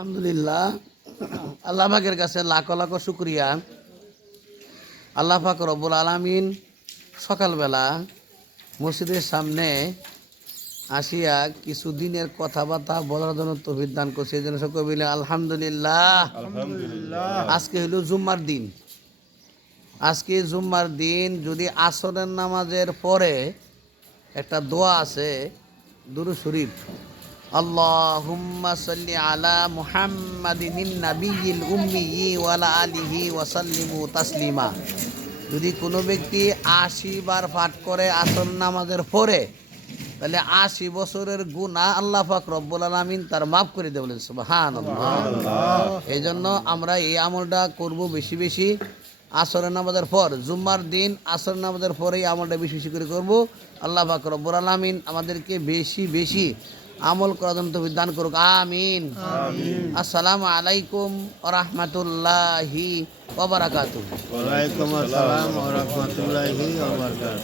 আলহামদুলিল্লাহ, আল্লাহ পাকের কাছে লাখো লাখো শুক্রিয়া। আল্লাহ পাক রব্বুল আলামিন সকালবেলা মসজিদের সামনে আসিয়া কিছু দিনের কথাবার্তা বলার জন্য তৌফিক দান করছে। এই জন্য সকলে বলে আলহামদুলিল্লাহ। আজকে হলো জুম্মার দিন। আজকে জুম্মার দিন, যদি আসরের নামাজের পরে একটা দোয়া আছে, দুরূদ শরীফ, আল্লাহুম্মা সাল্লি আলা মুহাম্মাদিন নাবিয়্যিল উম্মিয়্যি ওয়া আলা আলিহি ওয়া সাল্লিমু তাসলিমা। যদি কোনো ব্যক্তি ৮০ বার পাঠ করে আসর নামাজের পরে, তাহলে ৮০ বছরের গুনাহ আল্লাহ পাক রব্বুল আলামিন তার মাফ করে দেবেন। বলেন সুবহানাল্লাহ। এই জন্য আমরা এই আমলটা করব বেশি বেশি। আসরের নামাজের পর, জুম্মার দিন আসরের নামাজের পরে এই আমলটা বেশি বেশি করে করব। আল্লাহ পাক রব্বুল আলামিন আমাদেরকে বেশি বেশি আমল করার জন্য তৌফিক দান করুক। আমিন। আসসালামু আলাইকুম ওয়া রাহমাতুল্লাহি ওয়া বারাকাতুহু। ওয়ালাইকুম আসসালাম ওয়া রাহমাতুল্লাহি ওয়া বারাকাতুহু।